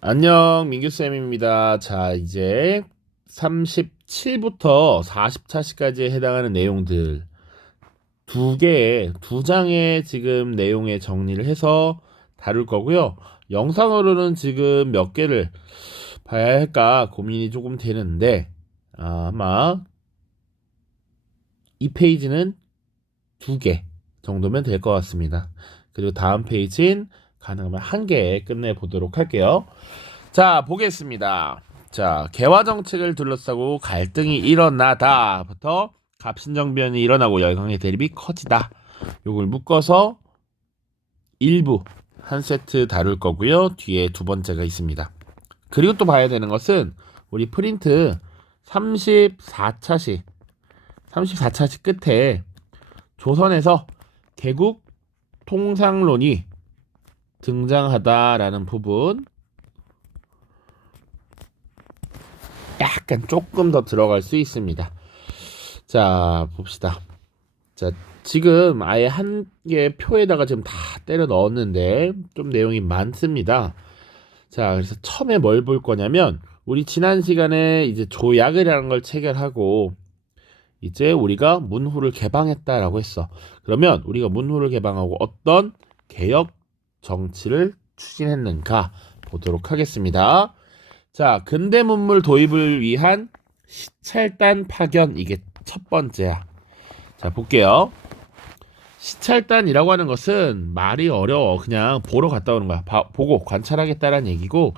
안녕, 민규쌤입니다. 자, 이제 37부터 40차시까지에 해당하는 내용들 두 장의 지금 내용의 정리를 해서 다룰 거고요. 영상으로는 지금 몇 개를 봐야 할까 고민이 조금 되는데, 아마 이 페이지는 2개 정도면 될 것 같습니다. 그리고 다음 페이지는 가능하면 1개 끝내보도록 할게요. 자, 보겠습니다. 자, 개화 정책을 둘러싸고 갈등이 일어나다부터 갑신정변이 일어나고 열강의 대립이 커지다. 요걸 묶어서 일부 한 세트 다룰 거고요. 뒤에 두 번째가 있습니다. 그리고 또 봐야 되는 것은 우리 프린트 34차시 끝에 조선에서 개국 통상론이 등장하다라는 부분 약간 조금 더 들어갈 수 있습니다. 자, 봅시다. 자, 지금 아예 한 개 표에다가 지금 다 때려 넣었는데 좀 내용이 많습니다. 자, 그래서 처음에 뭘 볼 거냐면 우리 지난 시간에 이제 조약이라는 걸 체결하고 이제 우리가 문후를 개방했다라고 했어. 그러면 우리가 문후를 개방하고 어떤 개혁 정치를 추진했는가 보도록 하겠습니다. 자, 근대 문물 도입을 위한 시찰단 파견, 이게 첫 번째야. 자, 볼게요. 시찰단이라고 하는 것은 말이 어려워. 그냥 보러 갔다 오는 거야. 보고 관찰하겠다라는 얘기고,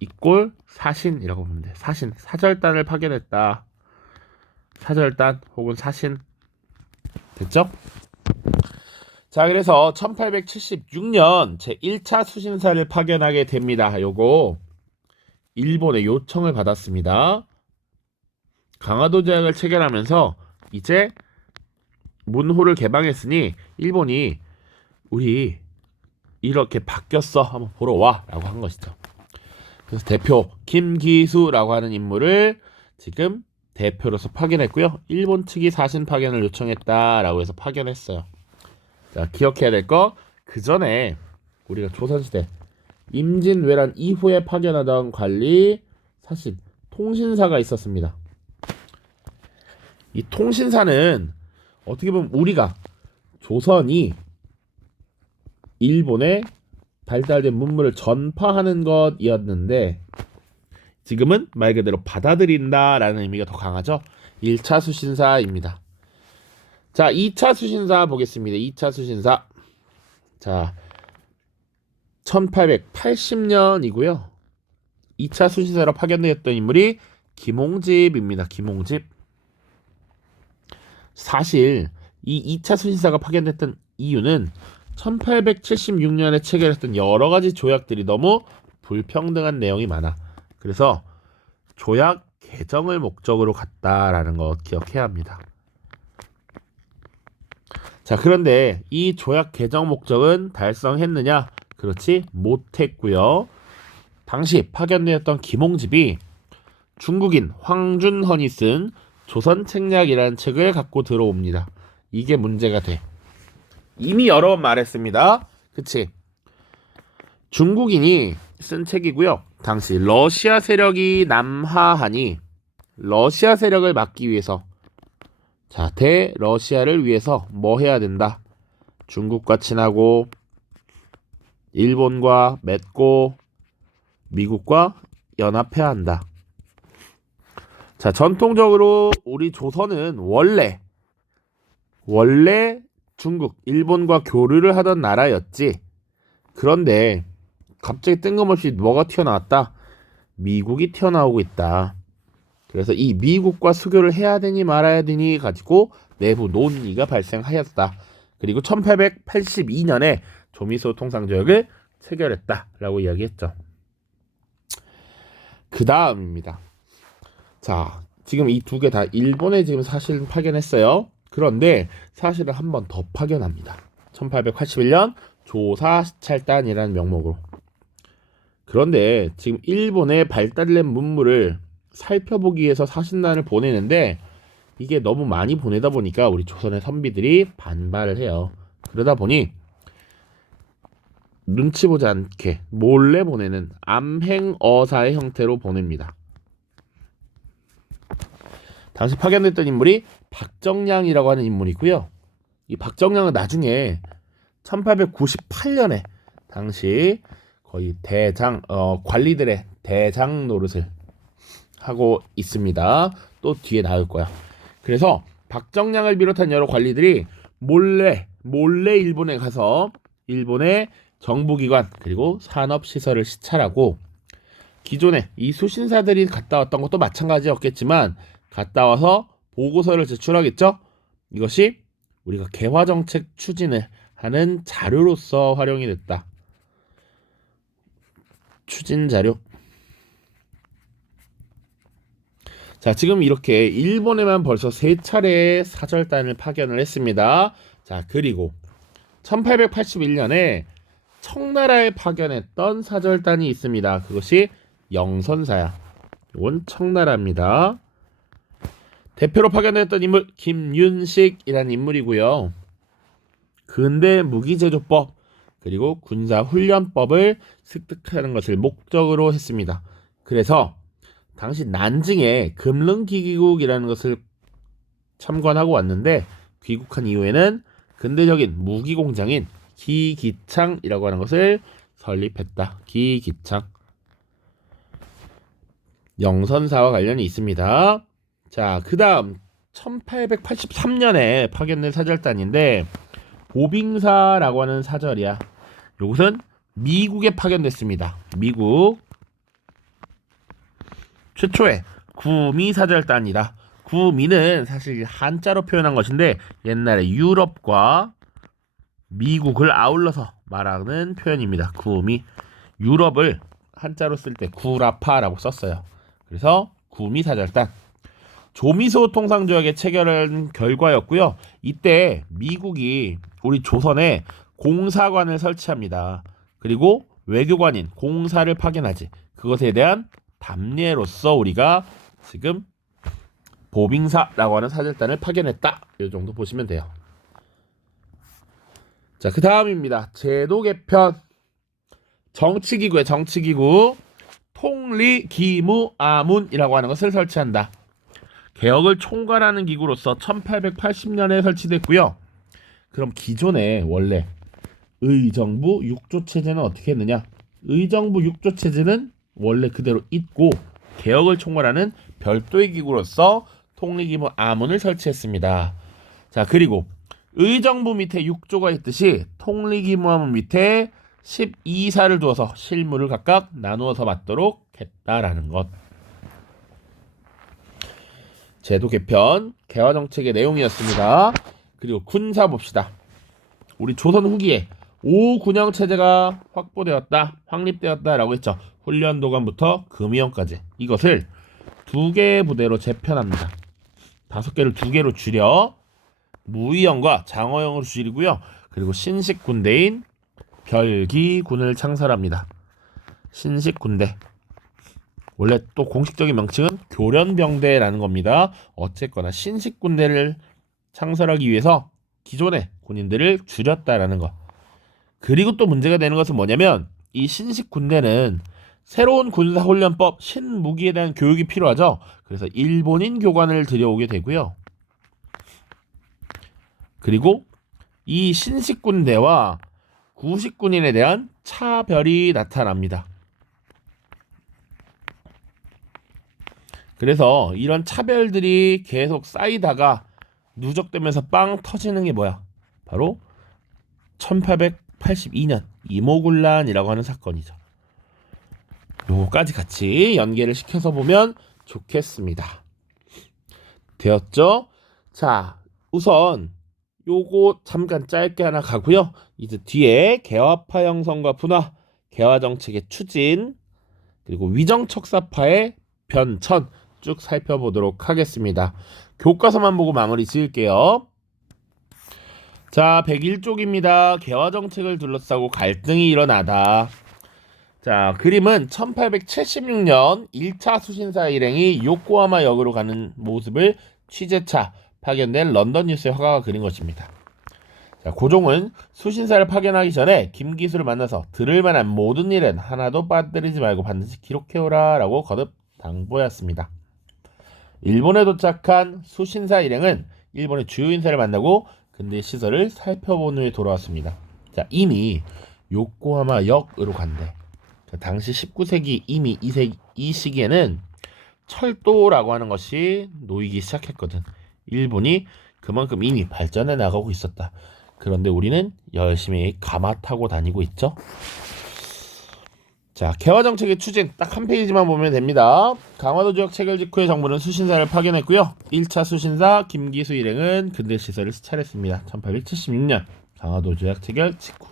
이꼴 사신이라고 보면 돼. 사신, 사절단을 파견했다. 사절단 혹은 사신. 됐죠? 자, 그래서 1876년 제1차 수신사를 파견하게 됩니다. 요거 일본의 요청을 받았습니다. 강화도 조약을 체결하면서 이제 문호를 개방했으니 일본이 우리 이렇게 바뀌었어 한번 보러 와 라고 한 것이죠. 그래서 대표 김기수라고 하는 인물을 지금 대표로서 파견했고요. 일본 측이 사신 파견을 요청했다라고 해서 파견했어요. 자, 기억해야 될 거, 그 전에 우리가 조선시대 임진왜란 이후에 파견하던 관리 사신 통신사가 있었습니다. 이 통신사는 어떻게 보면 우리가 조선이 일본에 발달된 문물을 전파하는 것이었는데 지금은 말 그대로 받아들인다라는 의미가 더 강하죠. 1차 수신사입니다. 자, 2차 수신사 보겠습니다. 2차 수신사. 자, 1880년이고요. 2차 수신사로 파견되었던 인물이 김홍집입니다. 김홍집. 사실 이 2차 수신사가 파견됐던 이유는 1876년에 체결했던 여러 가지 조약들이 너무 불평등한 내용이 많아. 그래서 조약 개정을 목적으로 갔다라는 거 기억해야 합니다. 자, 그런데 이 조약 개정 목적은 달성했느냐? 그렇지 못했고요. 당시 파견되었던 김홍집이 중국인 황준헌이 쓴 조선책략이라는 책을 갖고 들어옵니다. 이게 문제가 돼. 이미 여러 번 말했습니다. 그치? 중국인이 쓴 책이고요. 당시 러시아 세력이 남하하니 러시아 세력을 막기 위해서, 자, 대러시아를 위해서 뭐 해야 된다? 중국과 친하고 일본과 맺고 미국과 연합해야 한다. 자, 전통적으로 우리 조선은 원래 중국, 일본과 교류를 하던 나라였지. 그런데 갑자기 뜬금없이 뭐가 튀어나왔다? 미국이 튀어나오고 있다. 그래서 이 미국과 수교를 해야 되니 말아야 되니 가지고 내부 논의가 발생하였다. 그리고 1882년에 조미소 통상조약을 체결했다라고 이야기했죠. 그 다음입니다. 자, 지금 이 두 개 다 일본에 지금 사실 파견했어요. 그런데 사실은 한 번 더 파견합니다. 1881년 조사시찰단이라는 명목으로. 그런데 지금 일본의 발달된 문물을 살펴보기 위해서 사신단을 보내는데 이게 너무 많이 보내다 보니까 우리 조선의 선비들이 반발을 해요. 그러다 보니 눈치 보지 않게 몰래 보내는 암행어사의 형태로 보냅니다. 당시 파견됐던 인물이 박정량이라고 하는 인물이고요. 이 박정량은 나중에 1898년에 당시 거의 관리들의 대장 노릇을 하고 있습니다. 또 뒤에 나올 거야. 그래서 박정량을 비롯한 여러 관리들이 몰래 일본에 가서 일본의 정부기관 그리고 산업시설을 시찰하고 기존에 이 수신사들이 갔다 왔던 것도 마찬가지였겠지만 갔다 와서 보고서를 제출하겠죠. 이것이 우리가 개화정책 추진을 하는 자료로서 활용이 됐다. 추진 자료. 자, 지금 이렇게 일본에만 벌써 3차례의 사절단을 파견을 했습니다. 자, 그리고 1881년에 청나라에 파견했던 사절단이 있습니다. 그것이 영선사야. 이건 청나라입니다. 대표로 파견했던 인물 김윤식이라는 인물이고요. 근대 무기제조법 그리고 군사훈련법을 습득하는 것을 목적으로 했습니다. 그래서 당시 난징에 금릉기기국이라는 것을 참관하고 왔는데 귀국한 이후에는 근대적인 무기공장인 기기창이라고 하는 것을 설립했다. 기기창. 영선사와 관련이 있습니다. 자, 그 다음 1883년에 파견된 사절단인데 보빙사라고 하는 사절이야. 이것은 미국에 파견됐습니다. 미국 최초의 구미 사절단이다. 구미는 사실 한자로 표현한 것인데 옛날에 유럽과 미국을 아울러서 말하는 표현입니다. 구미. 유럽을 한자로 쓸 때 구라파라고 썼어요. 그래서 구미 사절단. 조미소 통상조약에 체결한 결과였고요. 이때 미국이 우리 조선에 공사관을 설치합니다. 그리고 외교관인 공사를 파견하지. 그것에 대한 답례로서 우리가 지금 보빙사라고 하는 사절단을 파견했다. 이 정도 보시면 돼요. 자, 그 다음입니다. 제도 개편. 정치기구의 정치기구 통리기무아문이라고 하는 것을 설치한다. 개혁을 총괄하는 기구로서 1880년에 설치됐고요. 그럼 기존에 원래 의정부 6조 체제는 어떻게 했느냐? 의정부 6조 체제는 원래 그대로 있고 개혁을 총괄하는 별도의 기구로서 통리기무 아문을 설치했습니다. 자, 그리고 의정부 밑에 6조가 있듯이 통리기무 아문 밑에 12사를 두어서 실무를 각각 나누어서 맡도록 했다라는 것. 제도 개편, 개화 정책의 내용이었습니다. 그리고 군사 봅시다. 우리 조선 후기에 5군형 체제가 확립되었다라고 했죠. 훈련도관부터 금위원까지. 이것을 2개의 부대로 재편합니다. 5개를 2개로 줄여 무위형과 장어형으로 줄이고요. 그리고 신식 군대인 별기군을 창설합니다. 신식 군대. 원래 또 공식적인 명칭은 교련병대라는 겁니다. 어쨌거나 신식 군대를 창설하기 위해서 기존의 군인들을 줄였다라는 것. 그리고 또 문제가 되는 것은 뭐냐면 이 신식 군대는 새로운 군사훈련법 신무기에 대한 교육이 필요하죠. 그래서 일본인 교관을 들여오게 되고요. 그리고 이 신식 군대와 구식 군인에 대한 차별이 나타납니다. 그래서 이런 차별들이 계속 쌓이다가 누적되면서 빵 터지는 게 뭐야? 바로 1882년 이모군란이라고 하는 사건이죠. 요거까지 같이 연계를 시켜서 보면 좋겠습니다. 되었죠? 자, 우선 요거 잠깐 짧게 하나 가고요. 이제 뒤에 개화파 형성과 분화, 개화정책의 추진, 그리고 위정척사파의 변천 쭉 살펴보도록 하겠습니다. 교과서만 보고 마무리 지을게요. 자, 101쪽입니다. 개화정책을 둘러싸고 갈등이 일어나다. 자, 그림은 1876년 1차 수신사 일행이 요코하마 역으로 가는 모습을 취재차 파견된 런던 뉴스의 화가가 그린 것입니다. 자, 고종은 수신사를 파견하기 전에 김기수를 만나서 들을 만한 모든 일은 하나도 빠뜨리지 말고 반드시 기록해오라 라고 거듭 당부하였습니다. 일본에 도착한 수신사 일행은 일본의 주요 인사를 만나고 근대 시설을 살펴본 후에 돌아왔습니다. 자, 이미 요코하마역으로 간대. 자, 당시 19세기 이미 이 시기에는 철도라고 하는 것이 놓이기 시작했거든. 일본이 그만큼 이미 발전해 나가고 있었다. 그런데 우리는 열심히 가마 타고 다니고 있죠. 자, 개화 정책의 추진 딱 한 페이지만 보면 됩니다. 강화도 지역 체결 직후에 정부는 수신사를 파견했고요. 1차 수신사 김기수 일행은 근대 시설을 수찰했습니다. 1876년 강화도 조약 체결 직후.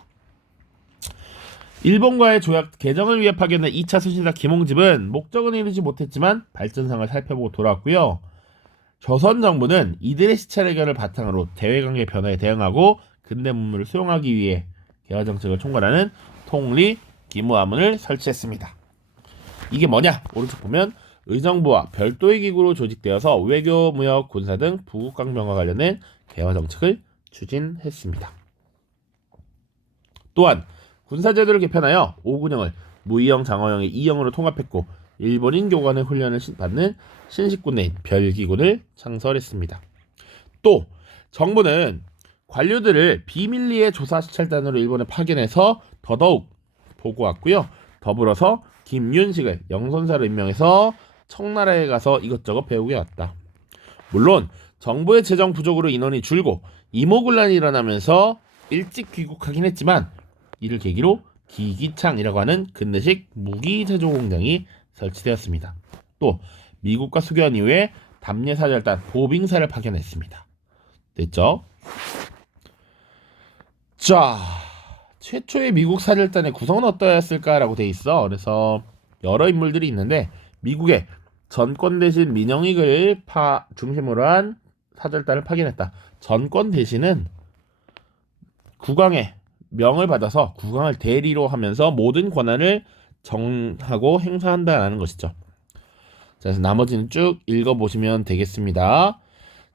일본과의 조약 개정을 위해 파견된 2차 수신사 김홍집은 목적은 이루지 못했지만 발전상을 살펴보고 돌아왔고요. 조선 정부는 이들의 시찰 의견을 바탕으로 대외관계 변화에 대응하고 근대 문물을 수용하기 위해 개화 정책을 총괄하는 통리 기무하문을 설치했습니다. 이게 뭐냐? 오른쪽 보면 의정부와 별도의 기구로 조직되어서 외교, 무역, 군사 등 부국 강병과 관련된 개화 정책을 추진했습니다. 또한 군사제도를 개편하여 5군형을 무이형, 장어형의 2형으로 통합했고 일본인 교관의 훈련을 받는 신식군인 별기군을 창설했습니다. 또 정부는 관료들을 비밀리에 조사시찰단으로 일본에 파견해서 더더욱 보고왔고요. 더불어서 김윤식을 영선사로 임명해서 청나라에 가서 이것저것 배우게 왔다. 물론 정부의 재정 부족으로 인원이 줄고 이모군란이 일어나면서 일찍 귀국하긴 했지만 이를 계기로 기기창이라고 하는 근대식 무기 제조 공장이 설치되었습니다. 또 미국과 수교한 이후에 담례사절단 보빙사를 파견했습니다. 됐죠? 자, 최초의 미국 사절단의 구성은 어떠했을까라고 돼 있어. 그래서 여러 인물들이 있는데 미국의 전권 대신 민영익을 중심으로 한 사절단을 파견했다. 전권 대신은 국왕의 명을 받아서 국왕을 대리로 하면서 모든 권한을 정하고 행사한다라는 것이죠. 자, 그래서 나머지는 쭉 읽어보시면 되겠습니다.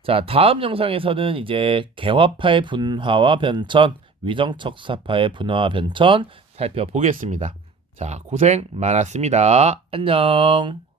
자, 다음 영상에서는 이제 개화파의 분화와 변천, 위정척사파의 분화와 변천 살펴보겠습니다. 자, 고생 많았습니다. 안녕.